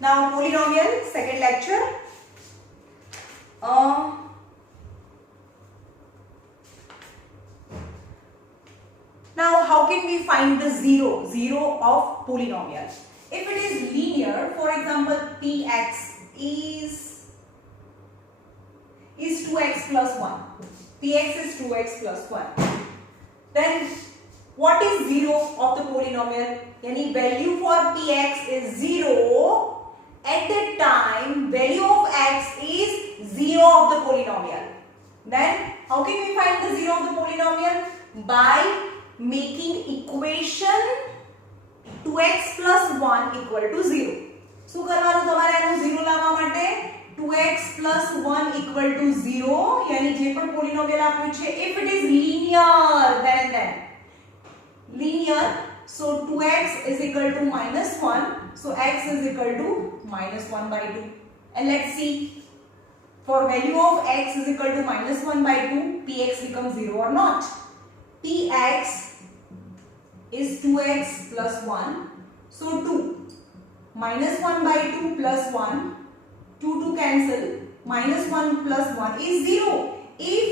Now polynomial, second lecture. Now how can we find the zero of polynomial? If it is linear, for example, px is 2x plus 1. Px is 2x plus 1. Then what is zero of the polynomial? Yani value for px is 0 at the time value of x is 0 of the polynomial. Then how can we find the zero of the polynomial? By making equation 2x plus 1 equal to 0. શું કરવાનું તમારે આનું 0 લાવવા માટે? 2x plus 1 equal to 0, यानी જે પણ પોલિનોમિયલ આપ્યું છે, if it is linear, then linear, so 2x is equal to minus 1, so x is equal to minus 1 by 2. And let's see, for value of x is equal to minus 1 by 2, px becomes 0 or not. Px is 2x plus 1, so 2. Minus 1 by 2 plus 1, 2 to cancel, minus 1 plus 1 is 0. If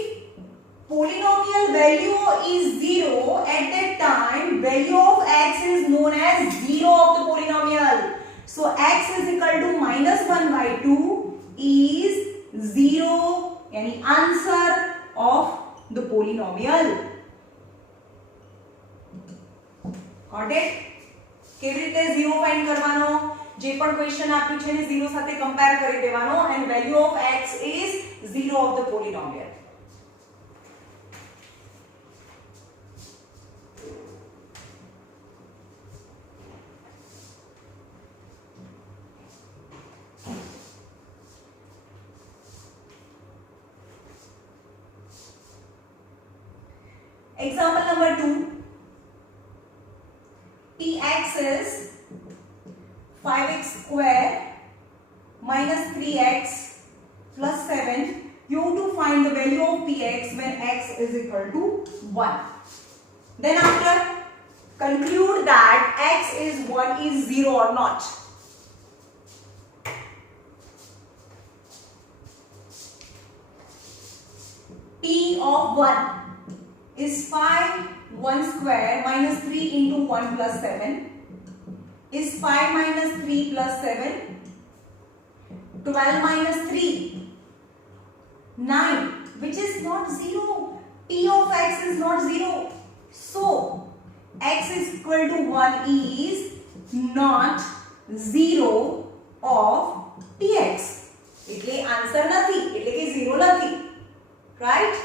polynomial value is 0, at that time value of x is known as 0 of the polynomial. So x is equal to minus 1 by 2 is 0, yani answer of the polynomial. Got it? કેવી રીતે 0 find કરવાનો? જે પણ question આપ્યું છે ને 0 સાથે compare કરી દેવાનો and value of x is 0 of the polynomial. Example number 2. Px is 5x square minus 3x plus 7. You have to find the value of px when x is equal to 1. Then after, conclude that x is 1 is 0 or not. P of 1 is 5 1 square minus 3 into 1 plus 7 is 5 minus 3 plus 7, 12 minus 3, 9, which is not 0. P of x is not 0. So, x is equal to 1 is not 0 of px. એટલે answer નથી, એટલે કે 0 નથી. Right?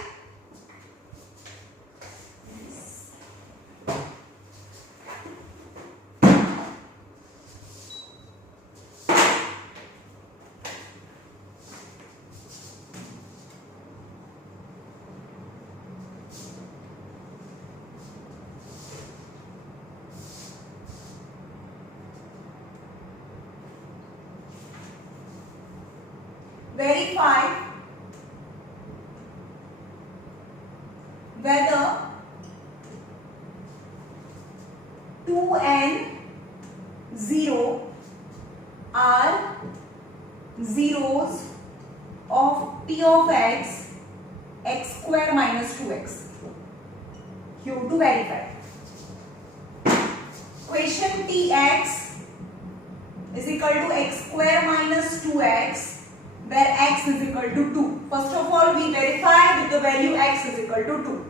Verify whether 2 and 0 are zeros of p of x, x square minus 2x. You have to verify. Question Tx is equal to x square minus 2x, where x is equal to 2. First of all, we verify with the value x is equal to 2.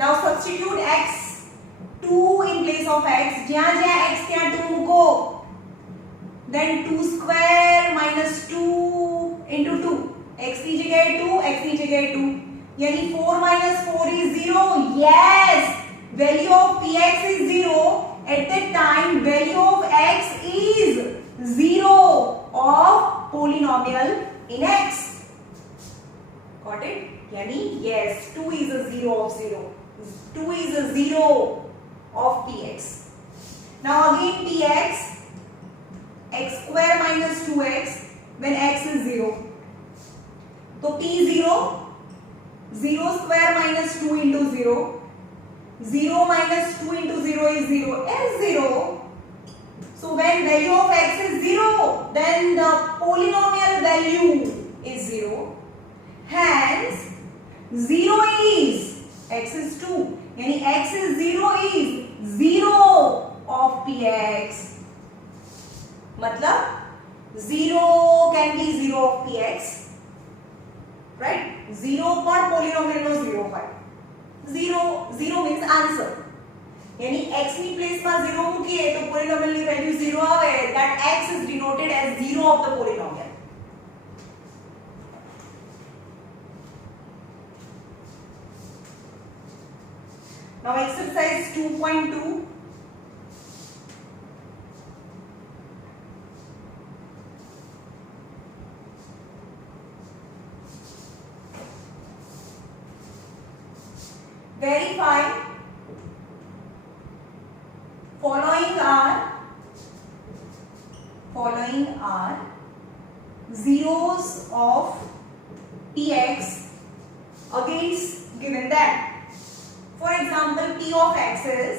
Now substitute x 2 in place of x. જ્યાં જ્યાં x ત્યાં 2 મૂકો. Then 2 square minus 2 into 2. x ની જગ્યાએ 2, x ની જગ્યાએ 2. यानी 4 minus 4 is 0. Yes, value of px is 0. At that time, value of x is 0 of polynomial in x. Got it? Yani yes, 2 is a 0 of 0. 2 is a 0 of px. Now again px, x square minus 2x when x is 0. So p0, 0 square minus 2 into 0. 0 minus 2 into 0 is 0. S0. So when value of x is 0, then the polynomial value is 0. Hence 0 is x is 2. Yani x is 0 is 0 of px. मतलब 0 can be 0 of px. Right? 0 पर polynomial નો 0 હોય. 0 means answer. यानी x ની place માં 0 મૂકીએ તો પોલિનોમિયલ ની value 0 આવે. That x is denoted as 0 of the polynomial. Now exercise 2.2. Verify following are zeros of px against given that. For example, p of x is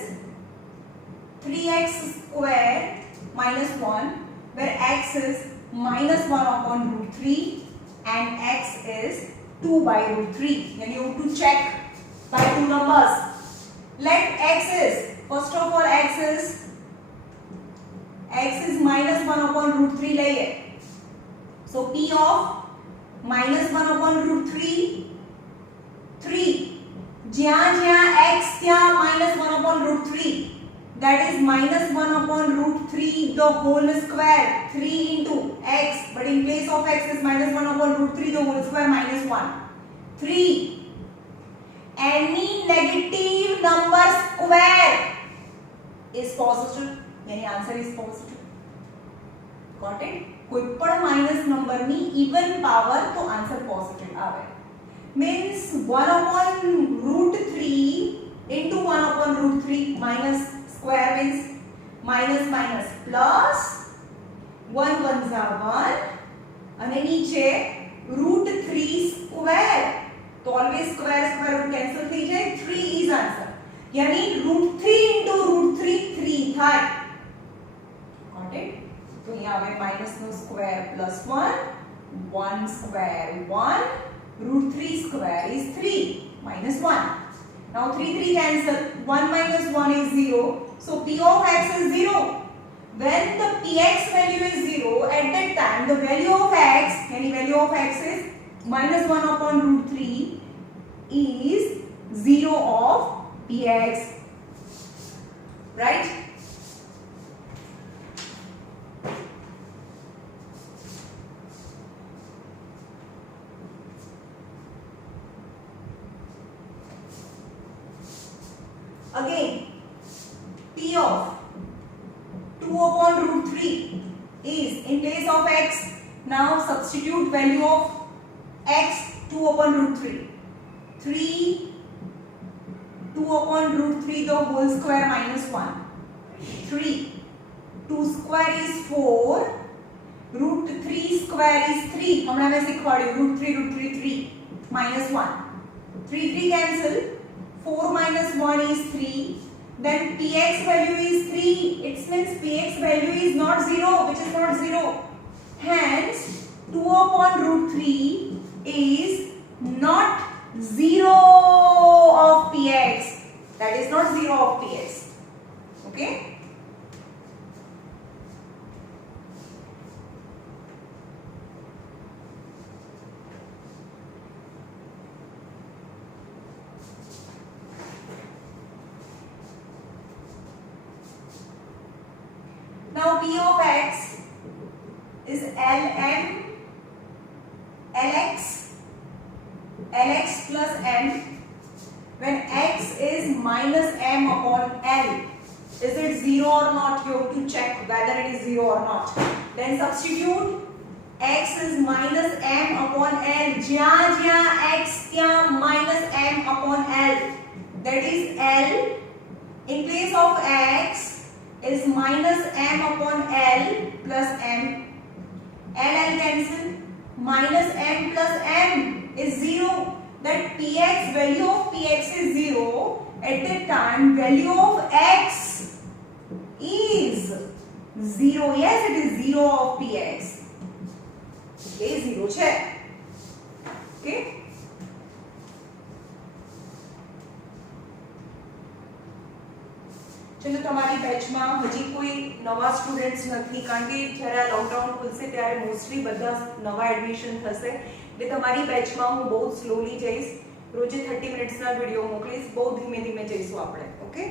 3x square minus 1, where x is minus 1 upon root 3 and x is 2 by root 3. Then you have to check by two numbers. Let x is, first of all, x is minus 1 upon root 3 layer. So p of minus 1 upon root 3, 3. જ્યાં x ત્યાં minus 1 upon root 3. That is minus 1 upon root 3 the whole square. 3 into x. But in place of x is minus 1 upon root 3 the whole square minus 1. 3. Any negative number square is positive. Yani answer is positive. Got it? કોઈ પણ minus number ની even power તો answer positive આવે. Means 1 upon root 3 into 1 upon root 3 minus square means minus minus plus 1 ones are 1 અને નીચે root 3 square. तो always square root cancel થઈ જાય. 3 is answer. यानी root 3 into root 3 3 થાય. Got it? तो यहाँ આવે minus no square plus 1 1 square 1 root 3 square is 3 minus 1. Now 3 cancel. 1 minus 1 is 0. So p of x is 0. When the px value is 0, at that time the value of x, any value of x is minus 1 upon root 3 is 0 of px. Right? Again, p of 2 upon root 3 is in place of x. Now substitute value of x 2 upon root 3. 3 2 upon root 3 the whole square minus 1. 3 2 square is 4. Root 3 square is 3. हमने में सिखवाड़ी root 3 3 minus 1. 3 cancel. 4 minus 1 is 3. Then px value is 3. It means px value is not 0, which is not 0. Hence 2 upon root 3 is not 0 of px. That is not 0 of px. Okay? Now p of x is lx plus m. When x is minus m upon l, is it 0 or not? You have to check whether it is 0 or not. Then substitute x is minus m upon l. જ્યાં x ત્યાં minus m upon l. That is l in place of x is minus m upon l plus m. L cancel. Minus m plus m is 0. That px, value of px is 0. At that time value of x is 0, yes, it is 0 of px. એટલે 0 છે. Okay, ચલો તમારી બેચમાં હજી કોઈ નવા students નથી, કારણ કે જ્યારે આ લોકડાઉન ખુલશે ત્યારે મોસ્ટલી બધા નવા એડમિશન થશે, એટલે તમારી બેચમાં હું બહુ સ્લોલી જઈશ, રોજે 30 મિનિટ્સના વિડીયો મોકલીશ, બહુ ધીમે ધીમે જઈશું આપણે. Okay,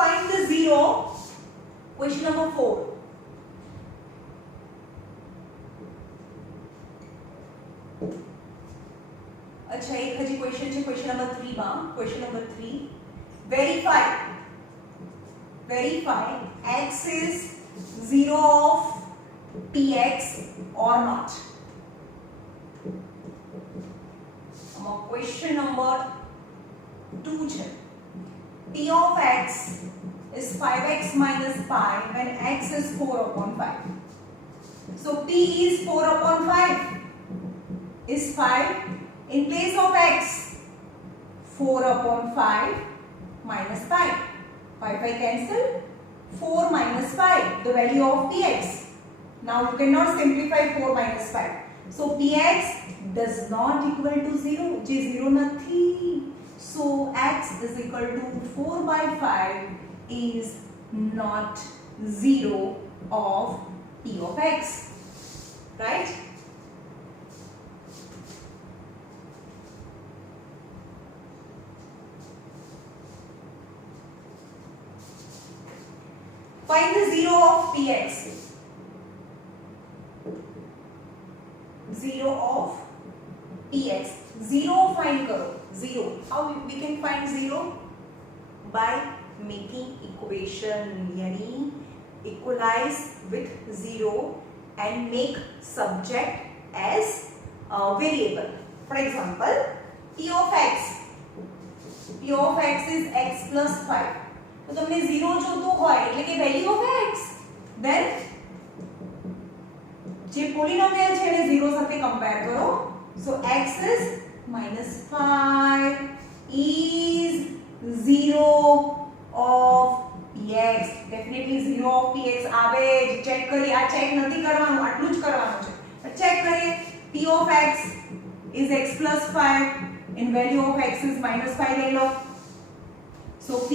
find the zero. Question number 4. अच्छा, एक हजी क्वेश्चन છે, क्वेश्चन नंबर 3 માં. Question number 3, verify x is 0 of px or not. Question number 2 છે. P of x is 5x minus pi when x is 4 upon 5. So P is 4 upon 5 is 5. In place of x, 4 upon 5 minus pi. 5 cancel. 4 minus 5, the value of px. Now you cannot simplify 4 minus 5. So px does not equal to 0. J 0 nothing. So x is equal to 4 by 5 is not 0 of p of x, right? Find the 0 of px. 0 of px. 0 find karo. 0. How we can find 0? By making equation, yani equalize with 0 and make subject as a variable. For example, p of x is x plus 5. तो तुमने 0 જોતો હોય એટલે કે value of x, then જે પોલિનોમિયલ છે એને 0 સાથે કમ્પેર કરો. So x is minus 5 is 0 of px. Definitely 0 of px આવે. ચેક કરી, આ ચેક નથી કરવાનું, આટલું જ કરવાનું છે. ચેક કરીએ. p of x is x plus 5 and value of x is minus 5 લઈ લો. So p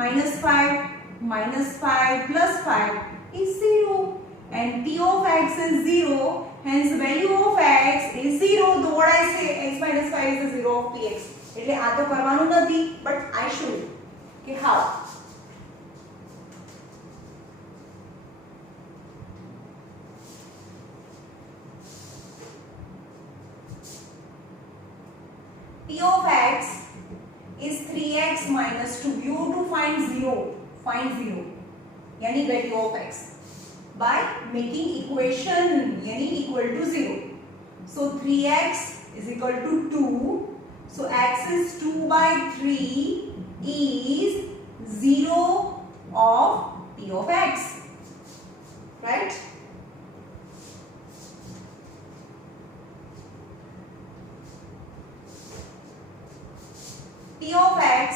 minus 5 plus 5 is 0 and p of x is 0, hence value of x is 0. So what I say, x minus 5 is the 0 of px. એટલે આ તો કરવાનું નથી, but I should. Okay, how? p of x is 3x minus 2. You have to find 0. Find 0. Yani value of x. By making equation yani equal to 0. So 3x is equal to 2. So x is 2 by 3 is 0 of p of x. Right? P of x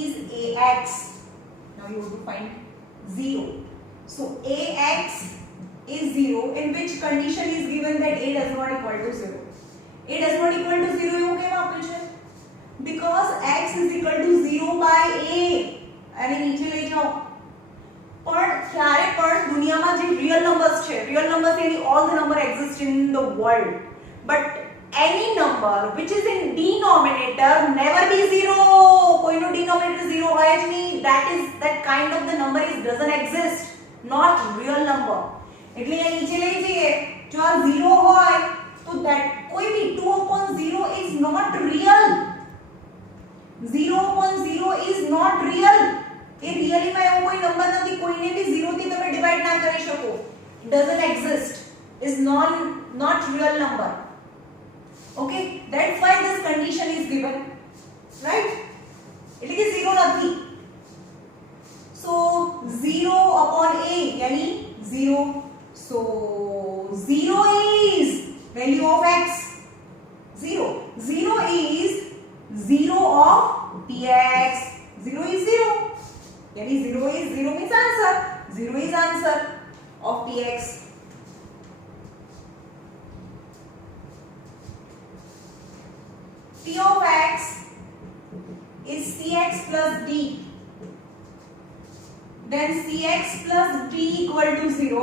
is ax. Now you have to find 0. So ax is 0. In which condition is given that a does not equal to 0? A does not equal to 0 એવું કેમ આપ્યું છે? Because x is equal to 0 by a. અને નીચે લઈ જાઓ. પણ ક્યારે પણ દુનિયામાં જે real numbers છે, real numbers meaning all the number exist in the world, but any number which is in denominator never be 0. કોઈનો denominator 0 હોય જ નહીં. That kind of the number doesn't exist. Not real number. એટલે અહીંયા નીચે લઈ જઈએ. જો આ 0 હોય તો that કોઈ भी 2 upon 0 is not real. 0 upon 0 is not real. A really માં એવો કોઈ નંબર નથી. કોઈને भी 0 થી તમે ડિવાઇડ ના કરી શકો. Doesn't exist. Is not real number. Okay, that's why this condition is given, right? એટલે કે 0 નથી. So 0 upon a यानी 0. So 0 is value of x. 0. 0 is 0 of px. 0 is 0. यानी 0 is 0 means answer. 0 is answer of px. P of x is cx plus d. Then cx plus d equal to 0.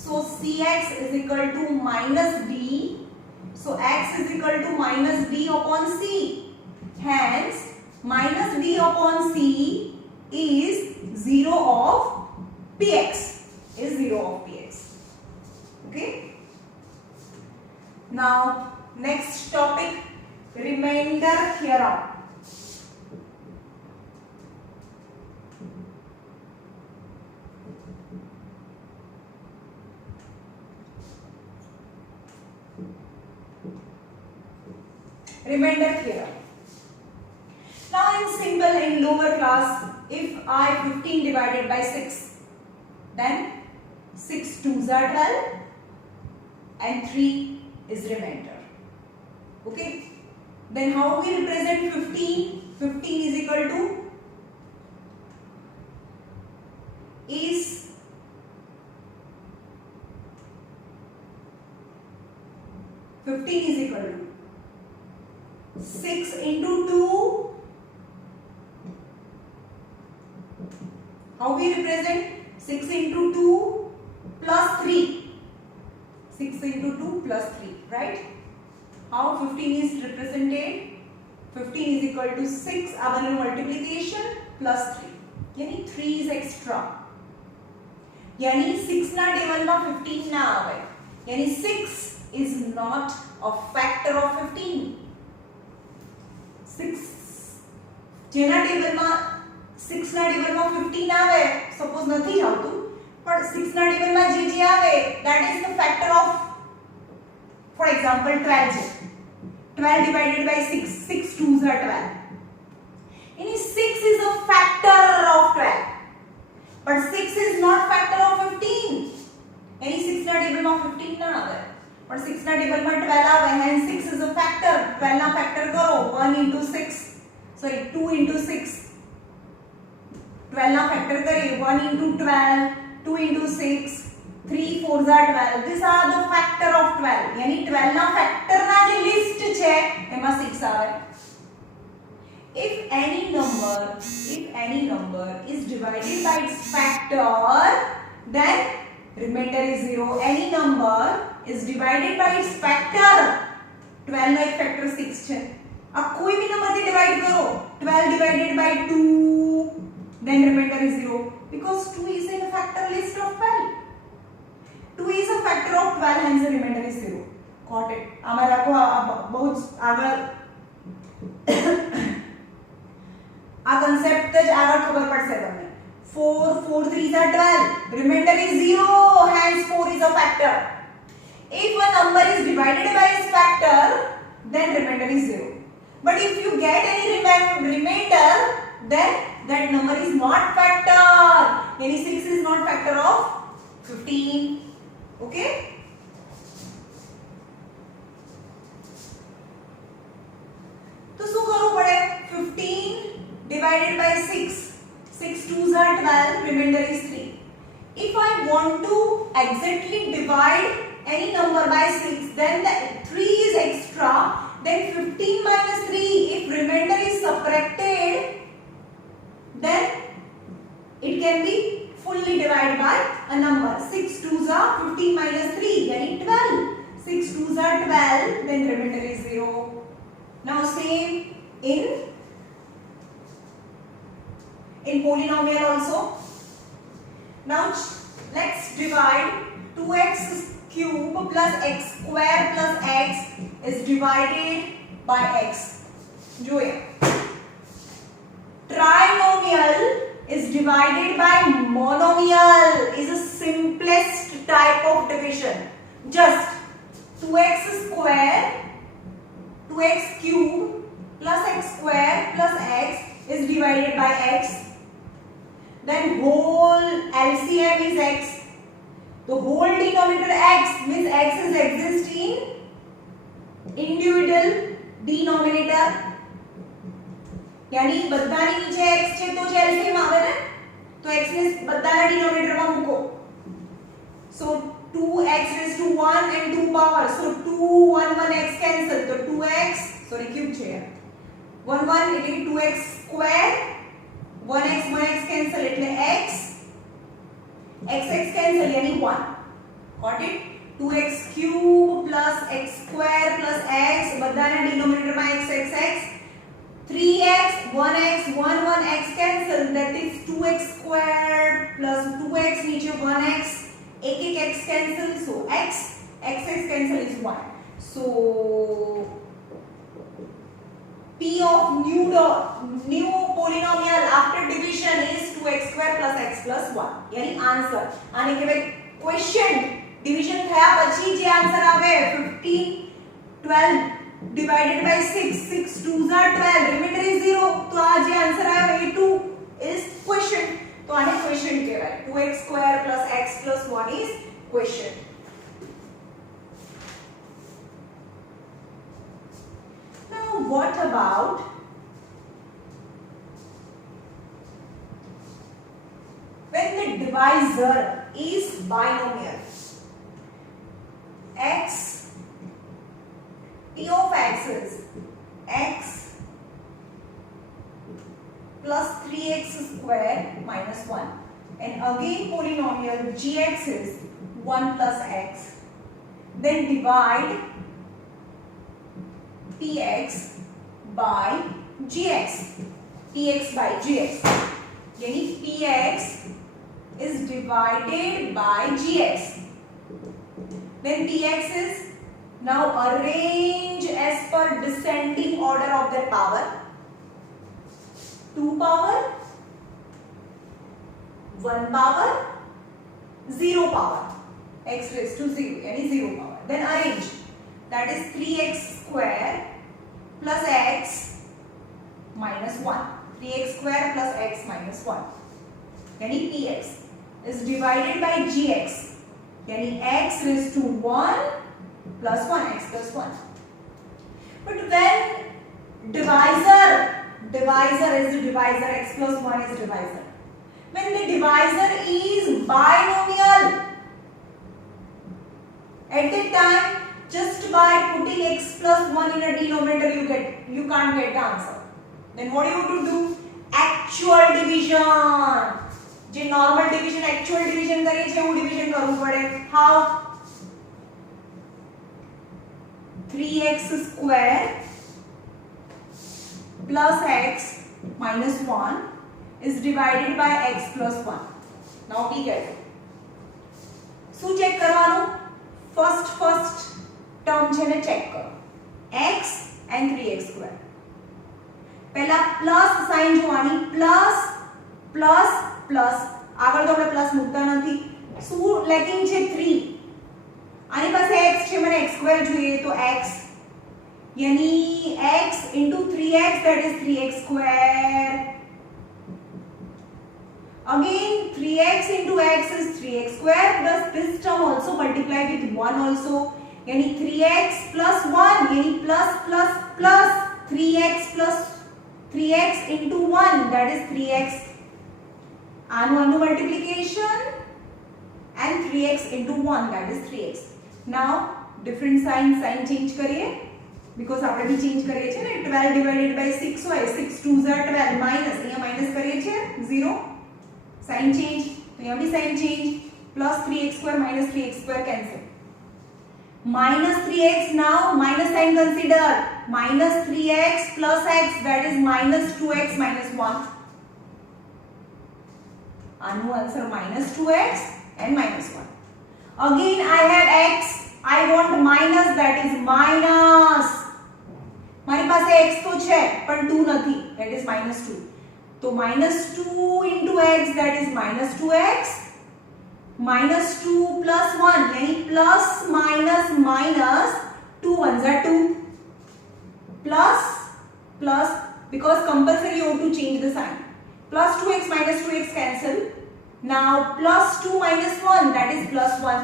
So cx is equal to minus d. So x is equal to minus d upon c. Hence minus d upon c is 0 of px. Is 0 of px. Okay. Now next topic, remainder theorem. Remainder theorem. Now in simple, in lower class, if I 15 divided by 6, then 6 2s are 12 and 3 is remainder. Okay. Then how we represent 15? 15 is equal to is 15 is equal to 6 into 2. How we represent? 6 into 2 plus 3. 6 into 2 plus 3, right? How 15 is represented? 15 is equal to 6 our multiplication plus 3. यानी 3 is extra. यानी 6 ना table में 15 ना आवे. यानी 6 is not a factor of 15. 6 જેના ટેબલમાં 6 ના ટેબલમાં 15 આવે, સપોઝ નથી આવતું, પણ 6 ના ટેબલમાં જે આવે that is the factor of, for example 12 છે. 12 divided by 6, 6 2s are 12. यानी 6 is a factor of 12, but 6 is not factor of 15. यानी 6 ના ટેબલમાં 15 ના આવે, પણ 6 ના ટેબલમાં 12 આવે, hence 6 is a factor. 12 ના ફેક્ટર કરો, 1 into 6, sorry 2 into 6. 12 ના ફેક્ટર કરીએ, 1 into 12, 2 into 6, 3 4s are 12. These are the factor of 12. यानी 12 ના ફેક્ટર ના જે લિસ્ટ છે એમાં 6 આવે. If any number is divided by its factor, then remainder is 0. Any number is divided by its factor. 12 નો એક ફેક્ટર 6 છે. આ કોઈ બી નંબર થી ડિવાઇડ કરો, 12 divided by 2, then remainder is 0, because 2 is in a factor list of 12. 2 is a factor of 12, hence the remainder is 0. Got it? આમાં રાખો, बहुत આગળ આ concept જ આગળ ખબર પડશે તમને. 4 4 3s are 12, remainder is 0, hence 4 is a factor. If a number is divided by its factor, then remainder is 0. But if you get any remainder, then that number is not factor. Any 6 is not factor of 15. Okay? तो શું કરવું પડે? 15 divided by 6. 6 2s are 12, remainder is 3. If I want to exactly divide any number by 6, then the 3 is extra. Then 15 minus 3, if remainder is subtracted, then it can be fully divided by a number. 6 2s are 15 minus 3, yani 12. 6 2s are 12, then remainder is 0. Now same in polynomial also. Now let's divide 2x cube plus x square plus x is divided by x. જોઈએ, trinomial is divided by monomial is the simplest type of division. Just 2x square 2x cube plus x square plus x is divided by x. Then whole LCM is x. The whole denominator x means x is exist in individual denominator. यानी बधानी नीचे x છે તો જ LCM આવે ને, તો x ને બધાના denominator માં મૂકો. So 2x raised to 1 and 2 power. So 2 1 1 x cancel. So 2x sorry cube છે 1 1 એટલે 2x square 1x cancel એટલે x cancel यानी 1. Got it? 2x cube plus x square plus x બધાના denominator માં x 3x 1x 1 1x cancel, that is 2x square plus 2x नीचे 1x एक x cancel, so x cancel is 1. So P of new polynomial after division is 2x square plus x plus 1. यानी answer आने के बाद question division થયા પછી જે answer આવે 15 12 divided by 6 6 2s are 12 remainder is 0. तो આ જે આન્સર આવ્યો A2 is question. तो આને question કહેવાય. 2x square plus x plus 1 is question. Now what about when the divisor is binomial? X, P of x is x plus 3x square minus 1, and again polynomial gx is 1 plus x. Then divide px by gx, px by gx, यानी px is divided by gx. Then px is now arrange as per descending order of their power. 2 power 1 power 0 power x raised to 0 यानी 0 power. Then arrange, that is 3x square plus x minus 1, 3x square plus x minus 1 यानी px is divided by gx यानी x raised to 1 plus 1 x plus 1. But when divisor is the divisor, x plus 1 is divisor. When the divisor is binomial, at that time just by putting x plus 1 in a denominator you can't get the answer. Then what you have to do? Actual division. જે normal division actual division કરીએ છે એવું division કરવું પડે. How? 3x square plus x minus 1 is divided by x plus 1. Now be careful. શું check કરવાનું? first term છે ને ચેક કરો. x and 3x square. પહેલા પ્લસ સાઇન જોવાની, પ્લસ આગળ તો આપણે પ્લસ મૂકતા નથી. શું લેકિંગ છે 3. આની પાસે x છે, મને x સ્ક્વેર જોઈએ તો x यानी x into 3x, that is 3x square. Again 3x into x is 3x square plus this term also multiply with 1 also, यानी 3x plus 1 यानी plus 3x plus 3x into 1, that is 3x. Anu multiplication and 3x into 1, that is 3x. Now different sign change करिए because આપણે भी change કરીએ છે ને. 12 divided by 6 હોય, 6 2s are 12 minus, અહીંયા માઈનસ કરીએ છે 0, સાઇન ચેન્જ, તો અહીંયા भी sign change, plus 3x square minus 3x square cancel, minus 3x. now minus sign consider, minus 3x plus x, that is minus 2x minus 1. Anu answer minus 2x and minus 1. Again I have x, I want minus, that is minus. મારી પાસે x તો છે પણ 2 નથી, that is minus 2. તો minus 2 into x, that is minus 2x. minus 2 plus 1 यानी plus minus 2 ones are 2, plus because compulsory you have to change the sign. Plus 2x minus 2x cancel. Now plus 2 minus 1, that is plus 1.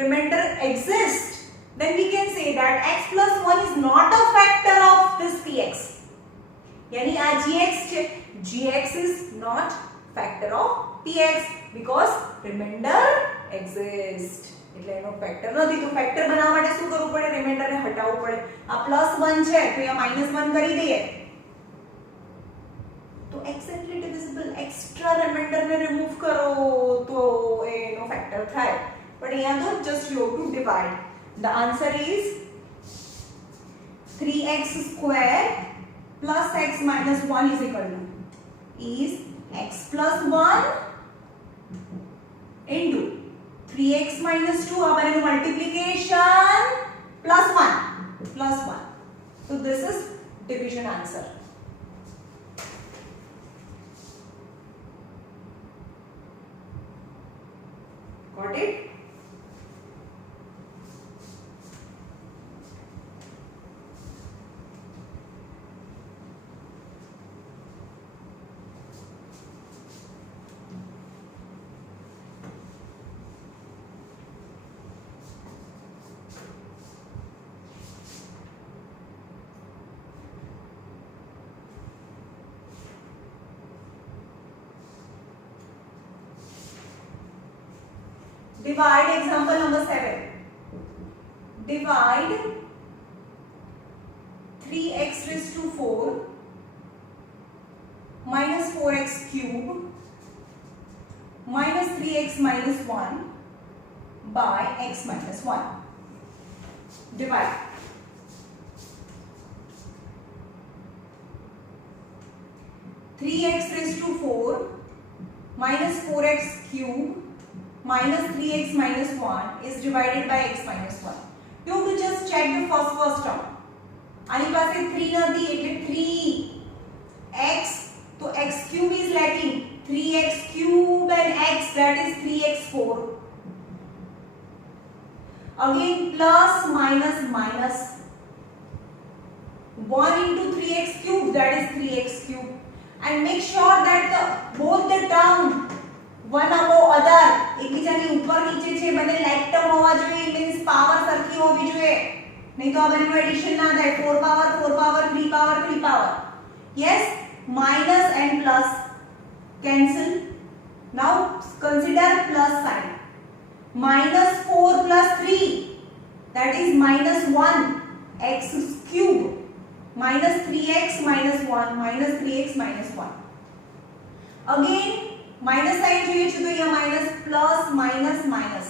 Remainder exists. Then we can say that x plus 1 is not a factor of this px. यानी आ gx is not factor of px because remainder exists. એટલે એનો factor નથી તો factor બનાવવા માટે શું કરવું પડે? રિમાઇન્ડર ને હટાવવું પડે. આ +1 છે તો અહીંયા -1 કરી દઈએ તો એક્સેન્ટલી ડિવિઝિબલ એક્સ્ટ્રા રિમાઇન્ડર ને રિમૂવ કરો તો એનો ફેક્ટર થાય. પણ અહીંયા તો just you have to divide. The answer is 3x square plus x minus 1 is equal to x plus 1 into 3x minus 2 our multiplication plus 1. So this is division answer. Got it? Divide example number 7. Divide 3x raised to 4 minus 4x cube minus 3x minus 1 by x minus 1. Divide. Three x raised to 4 minus 4x cube minus 3x minus 1 is divided by x minus 1. You have to just check the first term. આની પાસે 3 નથી એટલે 3x તો x cube is lacking. 3x cube and x, that is 3x4. Again plus minus minus 1 into 3x cube, that is 3x cube. And make sure that both the term one above other એકબીજાની ઉપર નીચે છે બને like term હોવા જોઈએ. Means power સરખી હોવી જોઈએ, નહીં તો આ બંનેનું એડિશન ના થાય. 4 power 3 power. Yes, minus and plus cancel. Now consider plus sign. Minus 4 plus 3, that is minus 1 x cube minus 3x minus 1 minus 3x minus 1. Again minus sign જોઈએ છે તો અહીંયા minus plus minus minus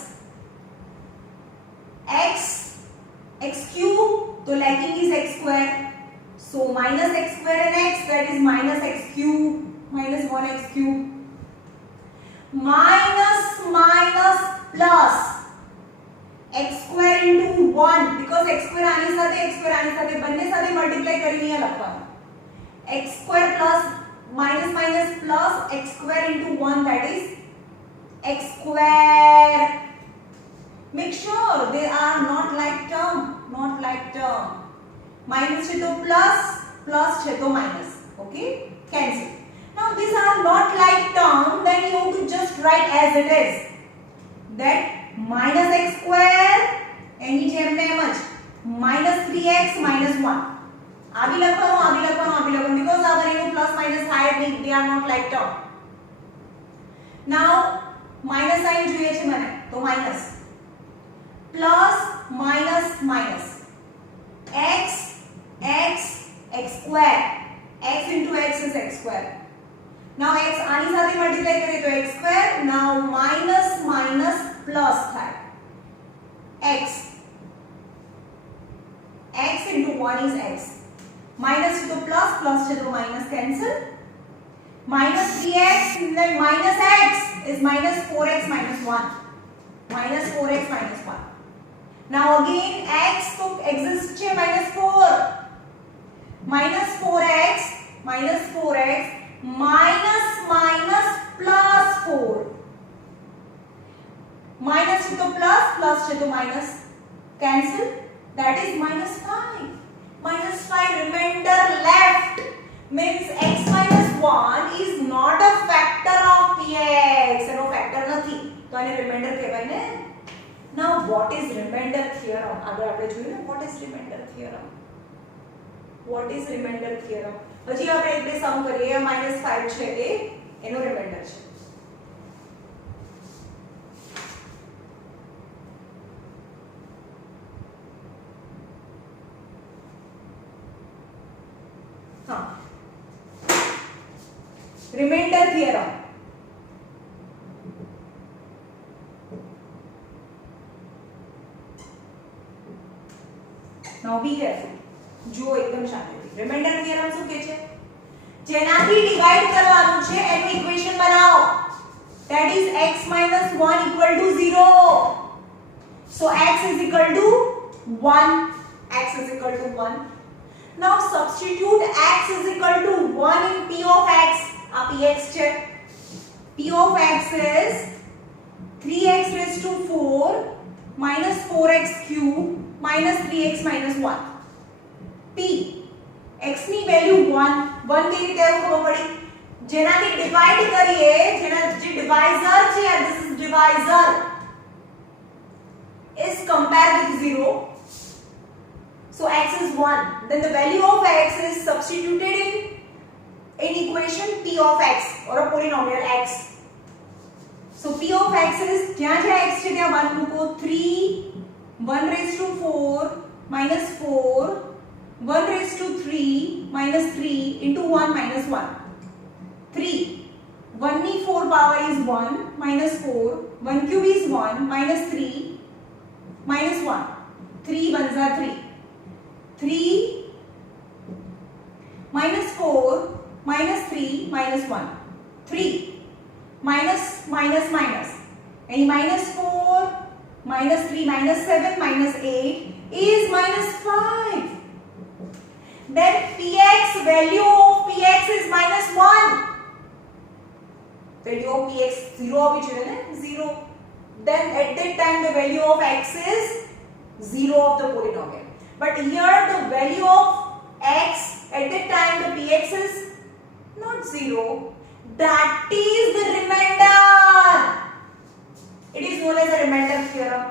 x cube तो lacking is x square, so minus x square and x, that is minus x cube minus 1x cube minus plus x square into 1 because x square આની સાથે બંને સાથે multiply કરીને અહીંયા લખવાનું. x square plus minus plus x square into 1, that is x square. Make sure they are not like term. Minus है तो plus है तो minus. Okay, cancel. Now these are not like term, then you have to just write as it is, that minus x square એની જેમ જ minus 3x minus 1. Abhi लखवानो because our plus minus higher they are not like term. Now minus sign જોઈએ છે મને તો minus plus minus x square, x into x is x square. Now x આની સાથે multiply કરીએ તો x square. Now minus plus થાય x into 1 is x. Minus to plus to minus cancel. Minus 3x and then minus x is minus 4x minus 1. Minus 4x minus 1. Now again x to exists છે minus 4. Minus 4x minus plus 4. Minus to plus to minus cancel. that is -5. -5 remainder left means x minus 1 is not a factor of px. એનો factor નથી તો આને reminder કહેવાય ને. Now what is remainder theorem? આગળ આપણે જોયું ને what is remainder theorem. What is remainder theorem? હજી આપણે એક બે સમ કરીએ. -5 છે એ એનો રિમાઇન્ડર છે. हाँ, remainder theorem. Now be careful. જો એકદમ શાંતિથી. remainder theorem શું કહે છે? જેનાથી ડિવાઇડ કરવાનું છે એનું ઇક્વેશન બનાવો. that is x minus 1 equal to 0. so x is equal to 1. x is equal to 1. Now substitute x is equal to 1 in p of x. px છે. p of x is 3x raised to 4 minus 4x cube minus 3x minus 1. p x ની value 1 કેવી રીતે ખબર પડી? જેનાથી divide કરીએ, જેના જે ડિવાઇઝર છે, this is divisor is compared with 0. So x is 1. Then the value of x is substituted in equation p of x or a polynomial x. So p of x is જ્યાં x છે ત્યાં 1 મૂકો. 3 1 raised to 4 minus 4 1 raised to 3 minus 3 into 1 minus 1. 3 1 ની 4 power is 1 minus 4 1 cube is 1 minus 3 minus 1. 3 1s are 3. 3 minus 4 minus 3 minus 1. 3 minus minus minus. And minus 4 minus 3 minus 7 minus 8 is minus 5. Then px, value of px is minus 1. Value of px 0 હોવી જોઈએ ને? 0. Then at that time the value of x is 0 of the polynomial. But here the value of x at that time the px is not 0. That is the remainder. It is known as the remainder theorem.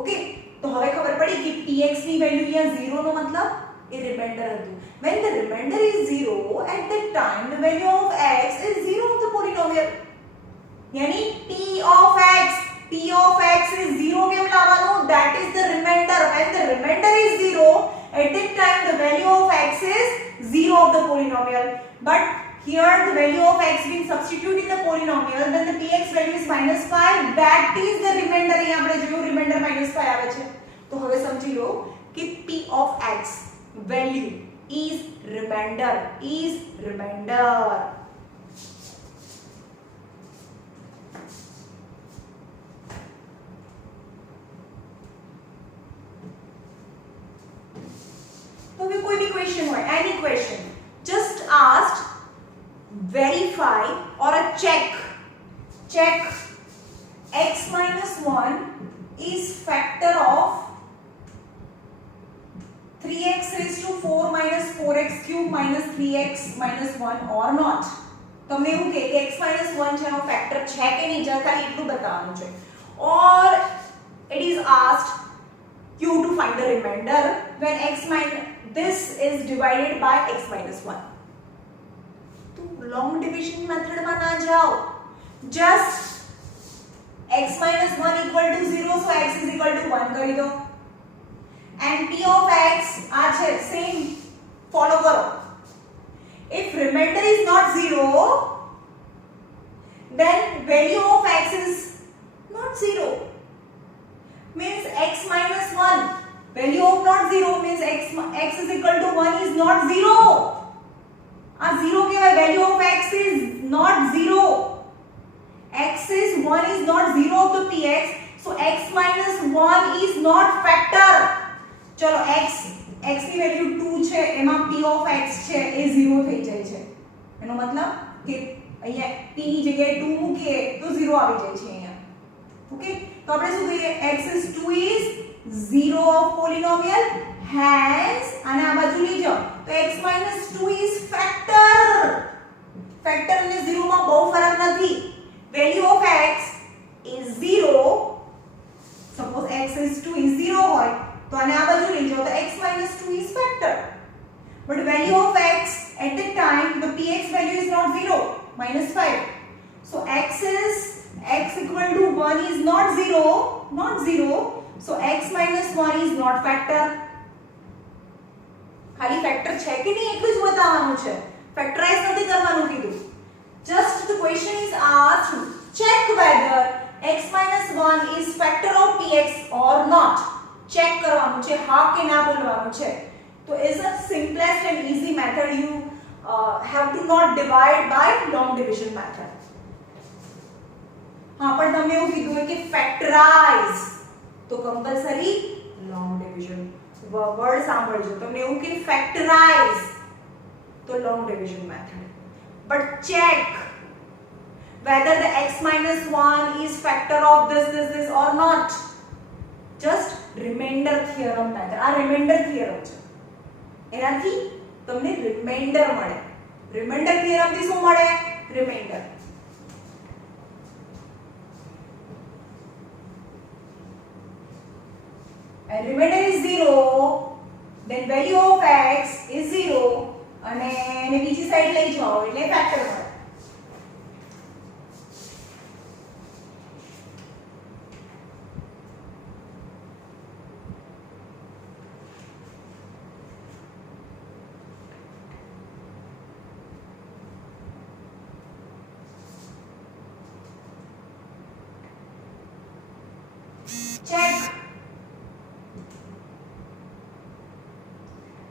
Okay? तो હવે ખબર પડી કે px ની value અહીંયા 0 નો મતલબ એ reminder હતું. When the remainder is 0, at that time the value of x is 0 of the polynomial. यानी p of x is 0 કેમ લાવવાનું? That is the remainder. When the remainder is 0, at that time the value of x is 0 of the polynomial. But here the value of x being substituted in the polynomial, then the px value is minus 5. That is the remainder. અહીં આપણે જોયું remainder minus 5 આવે છે. તો હવે સમજી લો કે p of x value is remainder. तो भी कोई भी क्वेश्चन हो, any question, just asked, verify or a check x minus 1 is factor of 3x raised to 4 minus 4x cube minus 3x minus 1 or not. તમને એવું કહે કે x minus 1 છે એનો ફેક્ટર છે કે નહીં, જ ખાલી એટલું બતાવવાનું છે. or it is asked you to find the remainder when x minus this is divided by x minus 1. तो long division method માં ના જાઓ. just x minus 1 equal to 0, so x is equal to 1 કરી દો. and p of x આ છે same follow કરો. if remainder is not 0, then value of x is not 0. means x minus 1, value of not 0 means x is equal to 1 is not 0. 0 કેવાય, value of x is not 0. x is 1 is not 0 of the px, so x minus 1 is not factor. ચલો x ની value 2 છે, એમાં p of x છે એ 0 થઈ જાય છે. એનો મતલબ કે અહીંયા p ની જગ્યાએ 2 મૂકીએ તો 0 આવી જાય છે અહીંયા. ઓકે, તો આપણે શું કહીએ? x is 2 is 0 of polynomial, hence આને આ બાજુ લઈ જાઓ તો x - 2 is factor. Factor અને 0 માં બહુ ફરક નથી. Value of x is 0. Suppose x is 2 is 0 હોય તો આને આ બાજુ લઈ જાઓ તો x - 2 is factor. But value of x at that time the px value is not 0, -5. So x equal to 1 is not 0. So x - 1 is not factor. ખાલી factor છે કે નહીં એટલું જ બતાવવાનું છે, ફેક્ટરાઇઝ નથી કરવાનું કીધું. Just the question is asked to check whether x - 1 is factor of px or not. Check કરવાનું છે, હા કે ના બોલવાનું છે. So it's the simplest and easy method. You have to not divide by long division method. हाँ पर તમને એવું કીધું હોય કે factorize તો compulsory long division વર્ડ સાંભળજો. તમને એવું કે factorize તો long division method. But check whether the x - 1 is factor of this or not. Just remainder theorem method. આ remainder theorem છે. એનાથી તમને રિમાઇન્ડર મળે. રિમાઇન્ડર થિયરમ થી શું મળે? Reminder. And remainder is 0, then value of x is 0 અને એને બીજી સાઈડ લઈ જાઓ એટલે ફેક્ટર મળે.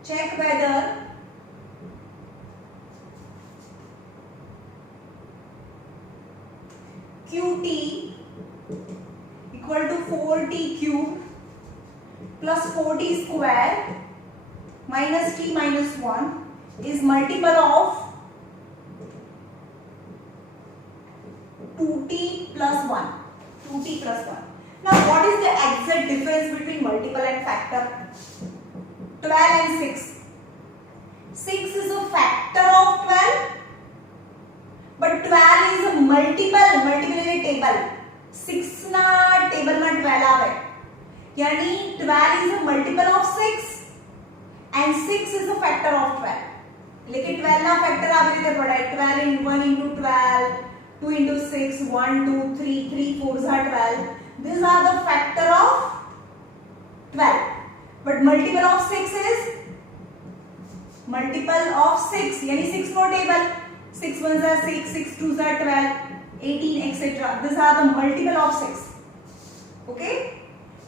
Check whether qt equal to 4t cube plus 4t square minus t minus 1 is multiple of 2t plus 1. 2t plus 1. Now what is the exact difference between multiple and factor? 12 and 6. 6 is a factor of 12, but 12 is a multiple in a table. 6 na table માં 12 આવે. यानी 12 is a multiple of 6 and 6 is a factor of 12. એટલે કે 12 ના factor આવી રીતે પડાય. 12 in 1 into 12, 2 into 6, 1 2 3 3 4s are 12. These are the factor of 12. But multiple of 6 is multiple of 6 यानी 6 no table. 6 1s are 6, 6 2s are 12, 18 etc. These are the multiple of 6. Okay,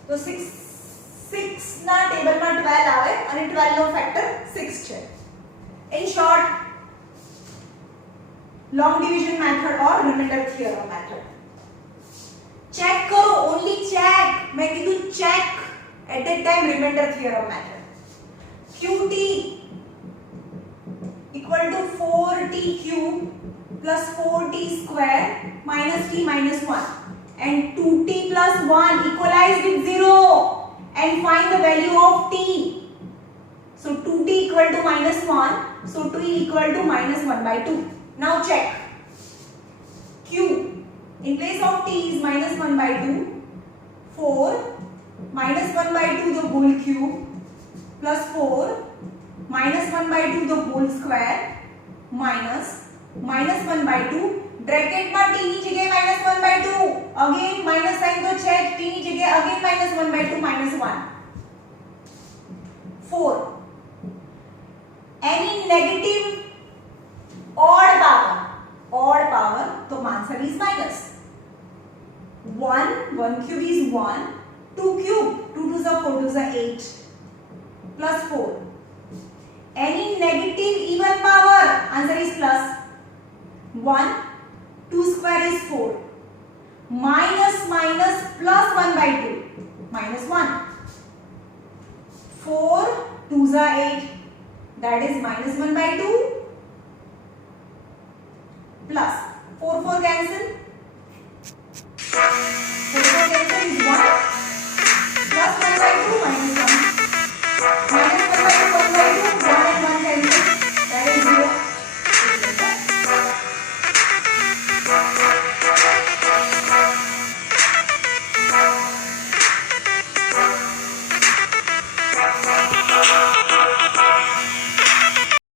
तो 6 ના table માં 12 આવે અને 12 નો factor 6 છે. In short, long division method or remainder theorem method. Check करो, only check. मैं कीधु check. At that time remainder theorem method. Qt equal to 4t cube plus 4t square minus t minus 1 and 2t plus 1 equalize with 0 and find the value of t. So 2t equal to minus 1, so t equal to minus 1 by 2. Now check. Q in place of t is minus 1 by 2, 4 minus 1 by 2 the whole cube plus 4 minus 1 by 2 the whole square minus 1 by 2 bracket માં t ની જગ્યાએ minus 1 by 2 again minus sign તો છે t ની જગ્યાએ again minus 1 by 2 minus 1. 4 any negative odd power so answer is minus. 1 cube is 1, 2 cube, 2 2s are 4 2s are 8 plus 4. Any negative even power, answer is plus. 1, 2 square is 4. Minus plus 1 by 2, minus 1. 4 2s are 8, that is minus 1 by 2 plus 4 4 cancel. 4 4 cancel,